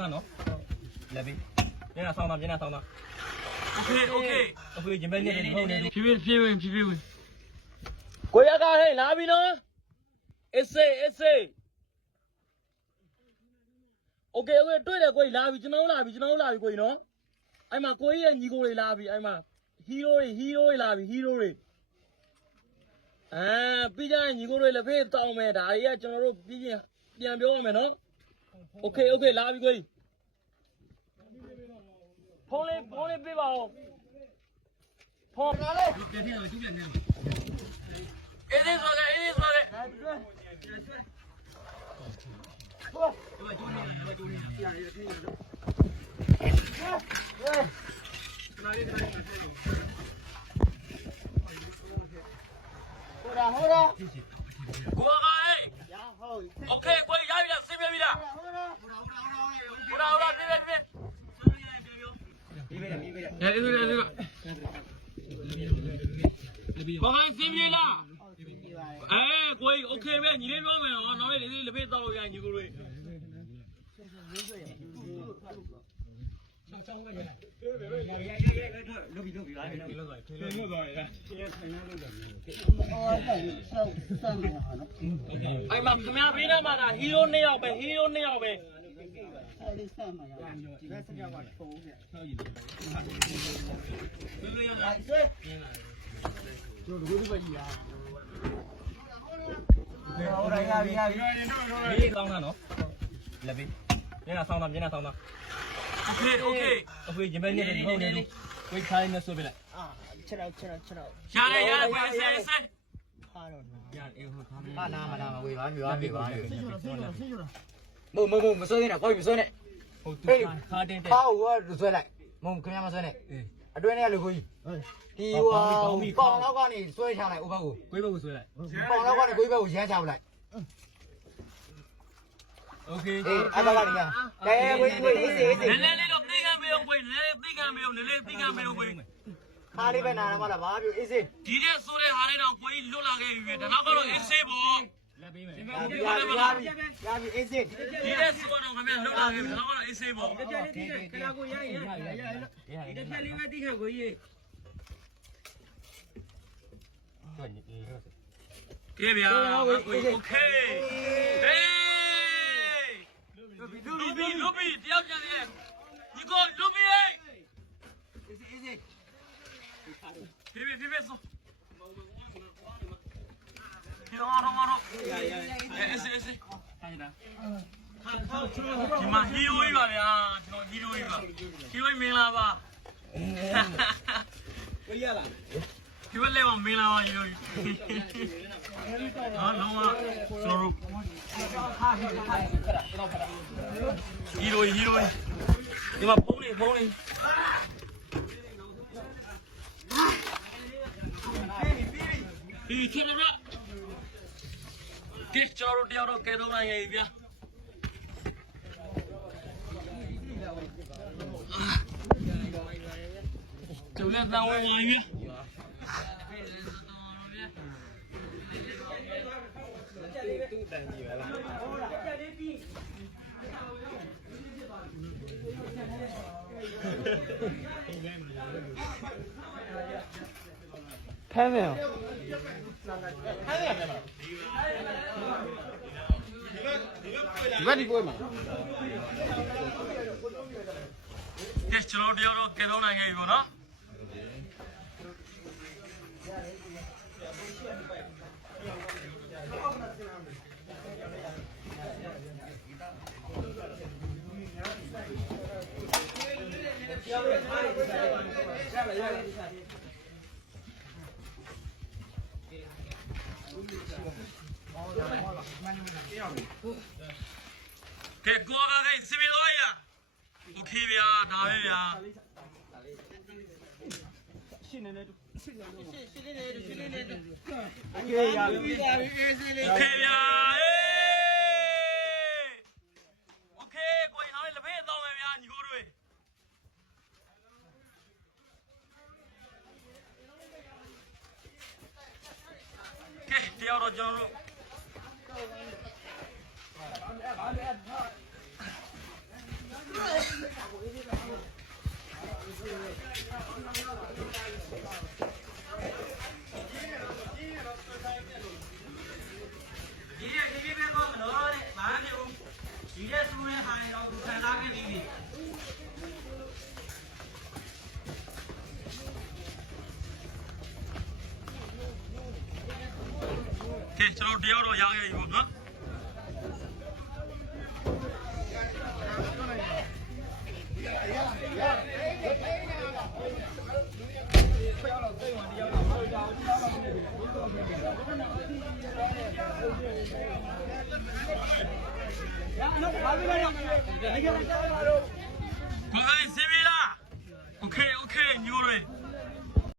တာနော်လက်ပြီးမျက်နှာဆောင်းတာမျက်နှာဆောင်းတာโอเคရင်ပဲနေတယ်ဟုတ်တယ်ဖြည်းဖြည်းဝင်ကိုရကဟဲ့လာပြီနော်အေးစေးโอเคတွေ့တယ်ကိုကြီးလာပြီကျွန်တော်လာပြီကိုကြီးနော်အဲ့မှာကိုကြီးရဲ့ညီကိုတွေလာပြီအဲ့မှာဟီးရိုးတွေလာပြီဟီးရိုးတွေပြီးကြရင်ညီကိုတွေလည်းဖေးတောင်းမယ်ဒါတွေကကျွန်တော်တို့ပြီးရင်ပြန်ပြောရမယ်နော်โอเคလာပြီကိုကြီးဖုန်းလေးပေးပါဦးဖုန်းလာလေပြန်ထည့်တော့ကျူးပြန်နေတော့အေးဆိုခဲ့ဟိုရာကိုကโอเคကိုရပြီလားစင်ပြပြီလားဟိုရာပြဘာမှစင်ပြလားကိုကြီးโอเคပဲညီလေးပြောမယ်နော်နောက်လေးလက်ဖေးတောက်လို့ရညီကိုတွေအဲ့မှာခင်ဗျားဘေးနားမှာဒါဟီးရိုး2ယောက်ပဲအဲ့ဒီဆက်မှာရဒီဆက်ကြောက်ကပုံးပြဆောက်ရည်ကျိုးတို့ဒီပဲကြီးရဟိုရပြီဒီကောင်းတာနော်လက်ပြီးမျက်နှာဆောင်းတာโอเคရင်ပဲနေတယ်ဟုတ်တယ်ကိုခိုင်းနေဆိုပြလိုက်ချက်တော့ရတယ်ပဲဆဲဟာတော့ရတယ်ဟိုထားမယ်နာမဝေပါမဆွဲနေတာကိုမဆွဲနဲ့ဟုတ်သူခါတင်းတဲ့ဟောဆွဲလိုက်ခင်ဗျားမဆွဲနဲ့အတွင်းထဲကလူကိုကြီးဒီပေါင်လောက်ကနေဆွဲချလိုက်ဥဘက်ကိုကိုဘက်ကိုဆွဲလိုက်ပေါင်လောက်ကနေကိုဘက်ကိုရမ်းချပလိုက်โอเคအဲ့ဒါကနေဝေးလေးတော့သိကံမေးအောင်ကိုသိကံမေးအောင်ကိုခါလေးပဲနာရမှာလားဘာပြောအေးစေးဒီတဲ့ဆိုတဲ့ဟာလေးတော့ကိုကြီးလွတ်လာခဲ့ပြီဒါနောက်ကတော့အေးစေးပေါ့လက်ပေးမယ်ရပြီအေးစေးဒီတဲ့ဆိုတော့ခင်ဗျလွတ်လာခဲ့ပြီဒါနောက်ကတော့အေးစေးပေါ့တစ်ချက်လေးသိခဲ့ခလာကိုရရင်ဒီတစ်ချက်လေးပဲသိခဲ့ကိုကြီးကဲဗျာโอเคဟေးလူဘီတယောက်ကြတယ်ညီကိုလူဘီအေးစေးဖြည်းဆိုဒီတော့အေးစေးထိုင်တာဒီမှာဟီရိုကြီးပါဗျာကျွန်တော်ဟီရိုကြီးမင်္ဂလာပါကိုရလားဒီဘက်လေးကမင်္ဂလာပါဟီရိုကြီးလုံးဝဆိုတော့ဟီရိုဒီမှာဖုန်းလေးဒီချေရကဲကျွန်တော်တို့တယောက်တော့ကဲတော့နိုင်ရဲ့ဗျာကျုပ်လည်းတောင်းဝင်ပါဗျာ开没有？你不会吗？这吃了点肉，给到那个有呢。给哥哥给视频多呀，OK 呀，大位呀。OK 呀，哎 ，OK， 过一趟你来陪到没呀？你过来。OK， 第二道江路。တော်တရားတော်ရခဲ့ပြီပေါ့နော်ကိုယ်အိုင်စေ